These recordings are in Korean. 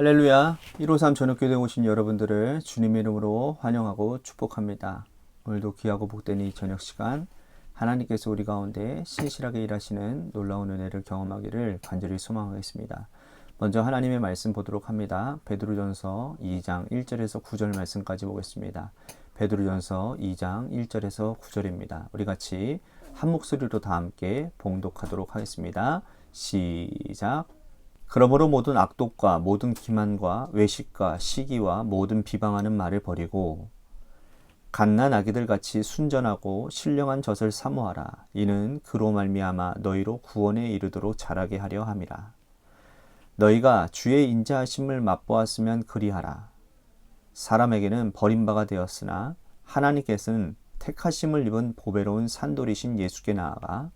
할렐루야. 153 저녁교회에 오신 여러분들을 주님의 이름으로 환영하고 축복합니다. 오늘도 귀하고 복된 이 저녁 시간 하나님께서 우리 가운데 신실하게 일하시는 놀라운 은혜를 경험하기를 간절히 소망하겠습니다. 먼저 하나님의 말씀 보도록 합니다. 베드로전서 2장 1절에서 9절 말씀까지 보겠습니다. 베드로전서 2장 1절에서 9절입니다. 우리 같이 한 목소리로 다 함께 봉독하도록 하겠습니다. 시작. 그러므로 모든 악독과 모든 기만과 외식과 시기와 모든 비방하는 말을 버리고 갓난 아기들 같이 순전하고 신령한 젖을 사모하라. 이는 그로 말미암아 너희로 구원에 이르도록 자라게 하려 함이라. 너희가 주의 인자하심을 맛보았으면 그리하라. 사람에게는 버림바가 되었으나 하나님께서는 택하심을 입은 보배로운 산돌이신 예수께 나아가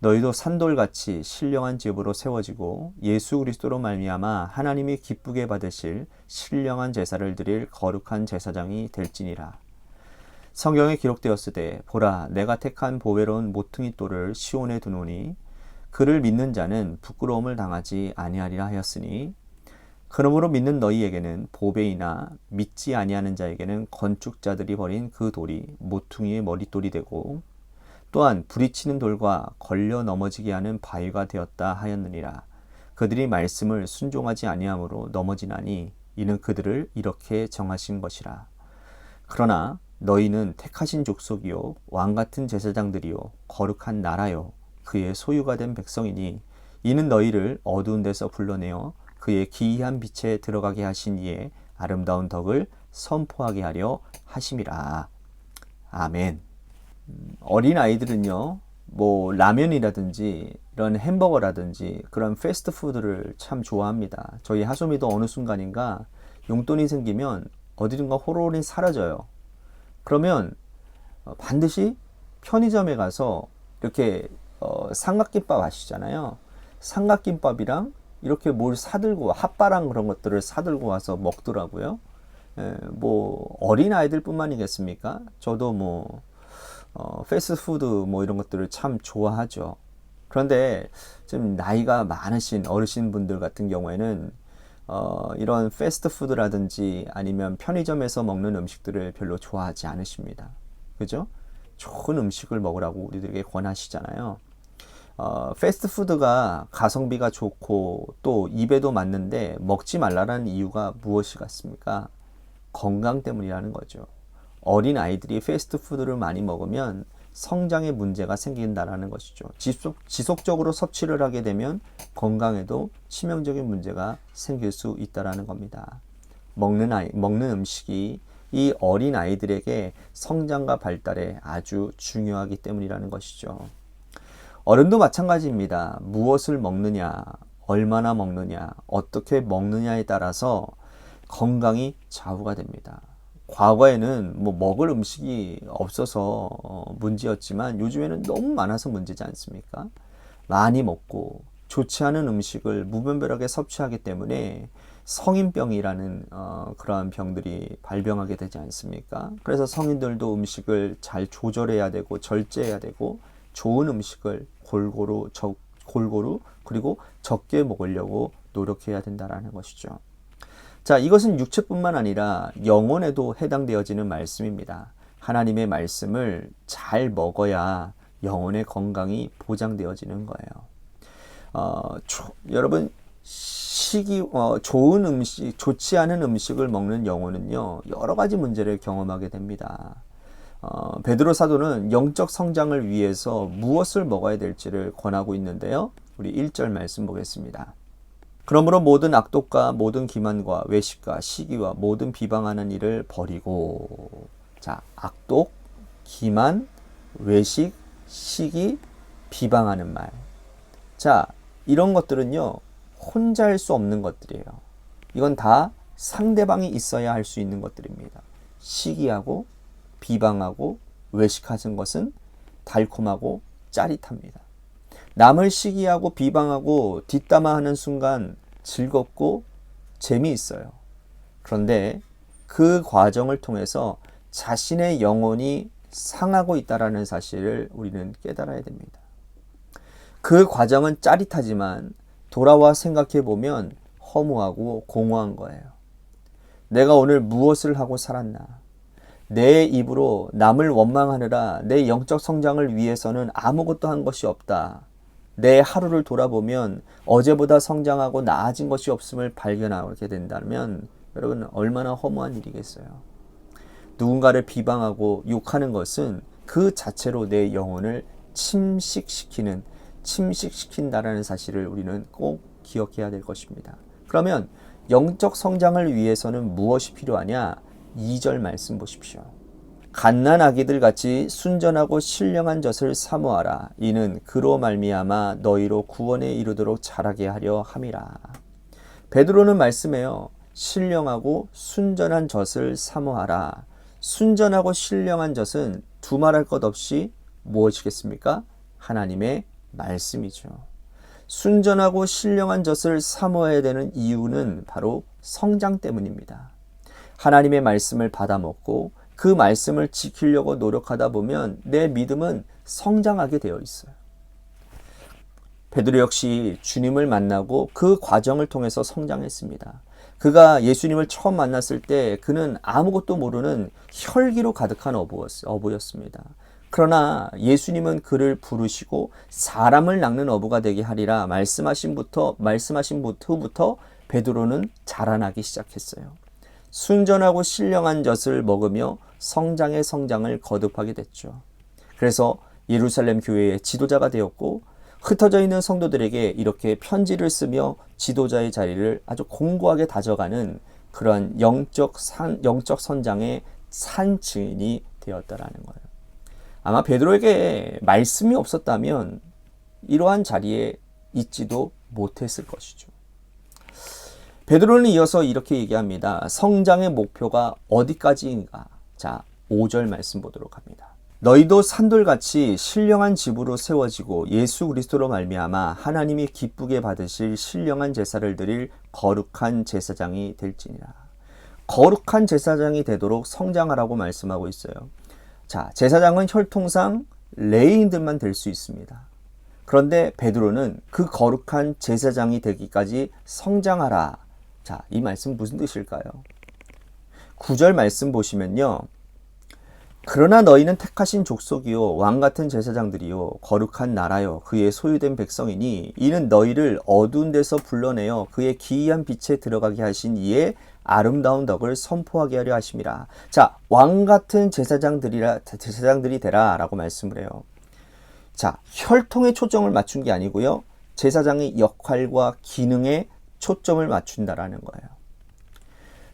너희도 산돌같이 신령한 집으로 세워지고 예수 그리스도로 말미암아 하나님이 기쁘게 받으실 신령한 제사를 드릴 거룩한 제사장이 될지니라. 성경에 기록되었으되 보라 내가 택한 보배로운 모퉁이 돌을 시온에 두노니 그를 믿는 자는 부끄러움을 당하지 아니하리라 하였으니 그러므로 믿는 너희에게는 보배이나 믿지 아니하는 자에게는 건축자들이 버린 그 돌이 모퉁이의 머릿돌이 되고 또한 부딪히는 돌과 걸려 넘어지게 하는 바위가 되었다 하였느니라. 그들이 말씀을 순종하지 아니함으로 넘어지나니 이는 그들을 이렇게 정하신 것이라. 그러나 너희는 택하신 족속이요 왕같은 제사장들이요 거룩한 나라요 그의 소유가 된 백성이니 이는 너희를 어두운 데서 불러내어 그의 기이한 빛에 들어가게 하신 이의 아름다운 덕을 선포하게 하려 하심이라. 아멘. 어린 아이들은요, 뭐 라면이라든지 이런 햄버거라든지 그런 패스트푸드를 참 좋아합니다. 저희 하소미도 어느 순간인가 용돈이 생기면 어디든가 호로리 사라져요. 그러면 반드시 편의점에 가서 이렇게 삼각김밥 아시잖아요. 삼각김밥이랑 이렇게 뭘 사들고 핫바랑 그런 것들을 사들고 와서 먹더라고요. 뭐 어린 아이들뿐만이겠습니까? 저도 뭐 패스트푸드 뭐 이런 것들을 참 좋아하죠. 그런데 좀 나이가 많으신 어르신분들 같은 경우에는 이런 패스트푸드라든지 아니면 편의점에서 먹는 음식들을 별로 좋아하지 않으십니다. 그죠? 좋은 음식을 먹으라고 우리들에게 권하시잖아요. 패스트푸드가 가성비가 좋고 또 입에도 맞는데 먹지 말라는 이유가 무엇이 같습니까? 건강 때문이라는 거죠. 어린 아이들이 패스트푸드를 많이 먹으면 성장에 문제가 생긴다는 것이죠. 지속적으로 섭취를 하게 되면 건강에도 치명적인 문제가 생길 수 있다는 겁니다. 먹는 음식이 이 어린 아이들에게 성장과 발달에 아주 중요하기 때문이라는 것이죠. 어른도 마찬가지입니다. 무엇을 먹느냐, 얼마나 먹느냐, 어떻게 먹느냐에 따라서 건강이 좌우가 됩니다. 과거에는 뭐 먹을 음식이 없어서 문제였지만 요즘에는 너무 많아서 문제지 않습니까? 많이 먹고 좋지 않은 음식을 무분별하게 섭취하기 때문에 성인병이라는 그러한 병들이 발병하게 되지 않습니까? 그래서 성인들도 음식을 잘 조절해야 되고 절제해야 되고 좋은 음식을 골고루 그리고 적게 먹으려고 노력해야 된다는 것이죠. 자, 이것은 육체뿐만 아니라 영혼에도 해당되어지는 말씀입니다. 하나님의 말씀을 잘 먹어야 영혼의 건강이 보장되어지는 거예요. 여러분, 좋은 음식, 좋지 않은 음식을 먹는 영혼은요, 여러 가지 문제를 경험하게 됩니다. 베드로 사도는 영적 성장을 위해서 무엇을 먹어야 될지를 권하고 있는데요. 우리 1절 말씀 보겠습니다. 그러므로 모든 악독과 모든 기만과 외식과 시기와 모든 비방하는 일을 버리고, 자, 악독, 기만, 외식, 시기, 비방하는 말. 자, 이런 것들은요, 혼자 할 수 없는 것들이에요. 이건 다 상대방이 있어야 할 수 있는 것들입니다. 시기하고 비방하고 외식하는 것은 달콤하고 짜릿합니다. 남을 시기하고 비방하고 뒷담화하는 순간 즐겁고 재미있어요. 그런데 그 과정을 통해서 자신의 영혼이 상하고 있다는 사실을 우리는 깨달아야 됩니다. 그 과정은 짜릿하지만 돌아와 생각해 보면 허무하고 공허한 거예요. 내가 오늘 무엇을 하고 살았나? 내 입으로 남을 원망하느라 내 영적 성장을 위해서는 아무것도 한 것이 없다. 내 하루를 돌아보면 어제보다 성장하고 나아진 것이 없음을 발견하게 된다면 여러분 얼마나 허무한 일이겠어요. 누군가를 비방하고 욕하는 것은 그 자체로 내 영혼을 침식시킨다라는 사실을 우리는 꼭 기억해야 될 것입니다. 그러면 영적 성장을 위해서는 무엇이 필요하냐? 2절 말씀 보십시오. 갓난아기들 같이 순전하고 신령한 젖을 사모하라. 이는 그로 말미암아 너희로 구원에 이르도록 자라게 하려 함이라. 베드로는 말씀해요. 신령하고 순전한 젖을 사모하라. 순전하고 신령한 젖은 두말할 것 없이 무엇이겠습니까? 하나님의 말씀이죠. 순전하고 신령한 젖을 사모해야 되는 이유는 바로 성장 때문입니다. 하나님의 말씀을 받아먹고 그 말씀을 지키려고 노력하다 보면 내 믿음은 성장하게 되어 있어요. 베드로 역시 주님을 만나고 그 과정을 통해서 성장했습니다. 그가 예수님을 처음 만났을 때 그는 아무것도 모르는 혈기로 가득한 어부였습니다. 그러나 예수님은 그를 부르시고 사람을 낚는 어부가 되게 하리라 말씀하신 후부터 베드로는 자라나기 시작했어요. 순전하고 신령한 젖을 먹으며 성장의 성장을 거듭하게 됐죠. 그래서 예루살렘 교회의 지도자가 되었고 흩어져 있는 성도들에게 이렇게 편지를 쓰며 지도자의 자리를 아주 공고하게 다져가는 그런 영적 선장의 산증인이 되었다라는 거예요. 아마 베드로에게 말씀이 없었다면 이러한 자리에 있지도 못했을 것이죠. 베드로는 이어서 이렇게 얘기합니다. 성장의 목표가 어디까지인가? 자, 5절 말씀 보도록 합니다. 너희도 산돌같이 신령한 집으로 세워지고 예수 그리스도로 말미암아 하나님이 기쁘게 받으실 신령한 제사를 드릴 거룩한 제사장이 될지니라. 거룩한 제사장이 되도록 성장하라고 말씀하고 있어요. 자, 제사장은 혈통상 레위인들만 될 수 있습니다. 그런데 베드로는 그 거룩한 제사장이 되기까지 성장하라. 자, 이 말씀 무슨 뜻일까요? 9절 말씀 보시면요. 그러나 너희는 택하신 족속이요 왕같은 제사장들이요 거룩한 나라요 그의 소유된 백성이니 이는 너희를 어두운 데서 불러내어 그의 기이한 빛에 들어가게 하신 이의 아름다운 덕을 선포하게 하려 하심이라. 자, 왕같은 제사장들이 되라 라고 말씀을 해요. 자, 혈통에 초점을 맞춘 게 아니고요. 제사장의 역할과 기능에 초점을 맞춘다라는 거예요.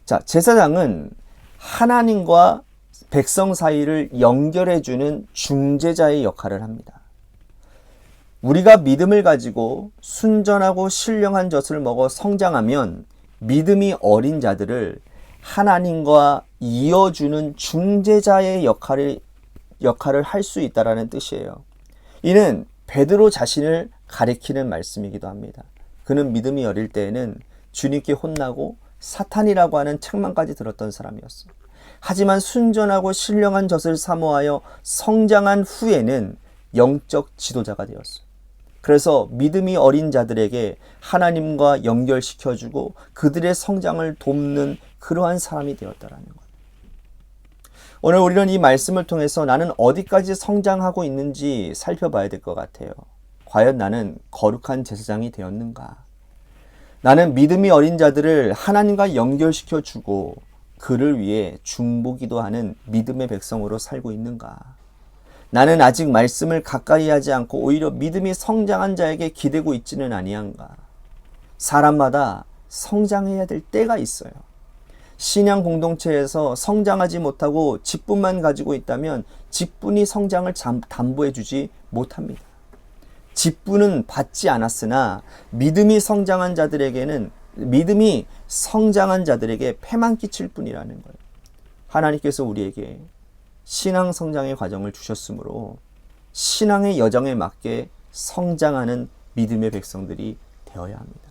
자, 제사장은 하나님과 백성 사이를 연결해주는 중재자의 역할을 합니다. 우리가 믿음을 가지고 순전하고 신령한 젖을 먹어 성장하면 믿음이 어린 자들을 하나님과 이어주는 중재자의 역할을 할 수 있다는 뜻이에요. 이는 베드로 자신을 가리키는 말씀이기도 합니다. 그는 믿음이 어릴 때에는 주님께 혼나고 사탄이라고 하는 책망까지 들었던 사람이었어요. 하지만 순전하고 신령한 젖을 사모하여 성장한 후에는 영적 지도자가 되었어요. 그래서 믿음이 어린 자들에게 하나님과 연결시켜주고 그들의 성장을 돕는 그러한 사람이 되었다라는 거예요. 오늘 우리는 이 말씀을 통해서 나는 어디까지 성장하고 있는지 살펴봐야 될 것 같아요. 과연 나는 거룩한 제사장이 되었는가? 나는 믿음이 어린 자들을 하나님과 연결시켜주고 그를 위해 중보기도 하는 믿음의 백성으로 살고 있는가? 나는 아직 말씀을 가까이 하지 않고 오히려 믿음이 성장한 자에게 기대고 있지는 아니한가? 사람마다 성장해야 될 때가 있어요. 신앙 공동체에서 성장하지 못하고 직분만 가지고 있다면 직분이 성장을 담보해 주지 못합니다. 직분은 받지 않았으나 믿음이 성장한 자들에게 패만 끼칠 뿐이라는 거예요. 하나님께서 우리에게 신앙 성장의 과정을 주셨으므로 신앙의 여정에 맞게 성장하는 믿음의 백성들이 되어야 합니다.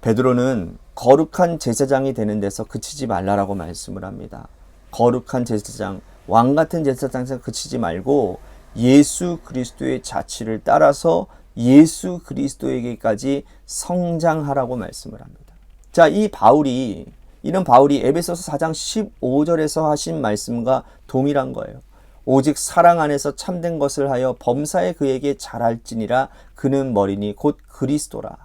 베드로는 거룩한 제사장이 되는 데서 그치지 말라라고 말씀을 합니다. 거룩한 제사장, 왕같은 제사장에서 그치지 말고 예수 그리스도의 자취를 따라서 예수 그리스도에게까지 성장하라고 말씀을 합니다. 자, 이런 바울이 에베소서 4장 15절에서 하신 말씀과 동일한 거예요. 오직 사랑 안에서 참된 것을 하여 범사에 그에게 잘할지니라. 그는 머리니 곧 그리스도라.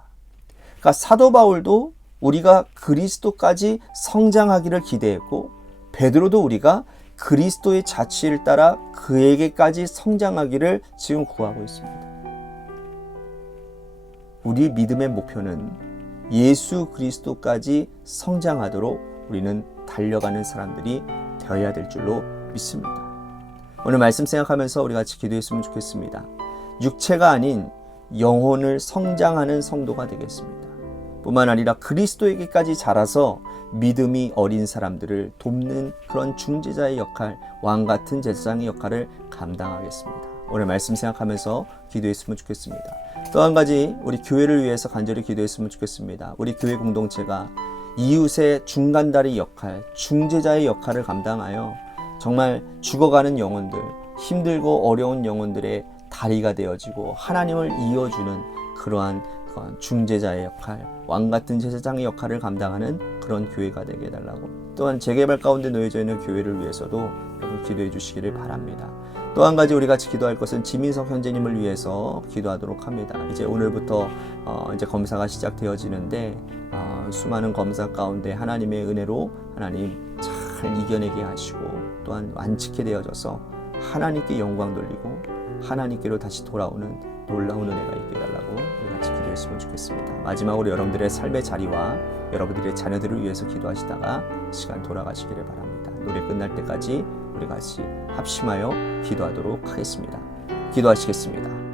그러니까 사도 바울도 우리가 그리스도까지 성장하기를 기대했고, 베드로도 우리가 그리스도의 자취를 따라 그에게까지 성장하기를 지금 구하고 있습니다. 우리 믿음의 목표는 예수 그리스도까지 성장하도록 우리는 달려가는 사람들이 되어야 될 줄로 믿습니다. 오늘 말씀 생각하면서 우리 같이 기도했으면 좋겠습니다. 육체가 아닌 영혼을 성장하는 성도가 되겠습니다. 뿐만 아니라 그리스도에게까지 자라서 믿음이 어린 사람들을 돕는 그런 중재자의 역할, 왕같은 제사장의 역할을 감당하겠습니다. 오늘 말씀 생각하면서 기도했으면 좋겠습니다. 또 한 가지 우리 교회를 위해서 간절히 기도했으면 좋겠습니다. 우리 교회 공동체가 이웃의 중간다리 역할, 중재자의 역할을 감당하여 정말 죽어가는 영혼들, 힘들고 어려운 영혼들의 다리가 되어지고 하나님을 이어주는 그러한 중재자의 역할, 왕같은 제사장의 역할을 감당하는 그런 교회가 되게 해달라고, 또한 재개발 가운데 놓여져 있는 교회를 위해서도 여러분 기도해 주시기를 바랍니다. 또 한 가지 우리 같이 기도할 것은 지민석 형제님을 위해서 기도하도록 합니다. 이제 오늘부터 이제 검사가 시작되어지는데 수많은 검사 가운데 하나님의 은혜로 하나님 잘 이겨내게 하시고, 또한 완치케 되어져서 하나님께 영광 돌리고 하나님께로 다시 돌아오는 놀라운 은혜가 있게 해달라고 우리 같이 기도했으면 좋겠습니다. 마지막으로 여러분들의 삶의 자리와 여러분들의 자녀들을 위해서 기도하시다가 시간 돌아가시기를 바랍니다. 노래 끝날 때까지 우리 같이 합심하여 기도하도록 하겠습니다. 기도하시겠습니다.